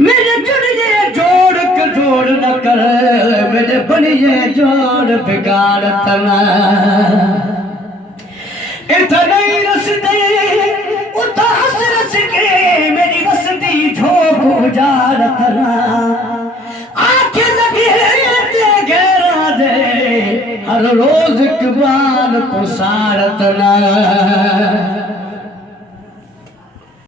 मेरे जुड़िए जोड़ के जोड़ न कर, मेरे बनिए जोड़ बिगाड़ तना। इतने रसते उतास रस के मेरी बसती झोंक उजाड़ तना। आंखें लगे ते गहरा दे हर रोज इकबाल पुसार तना।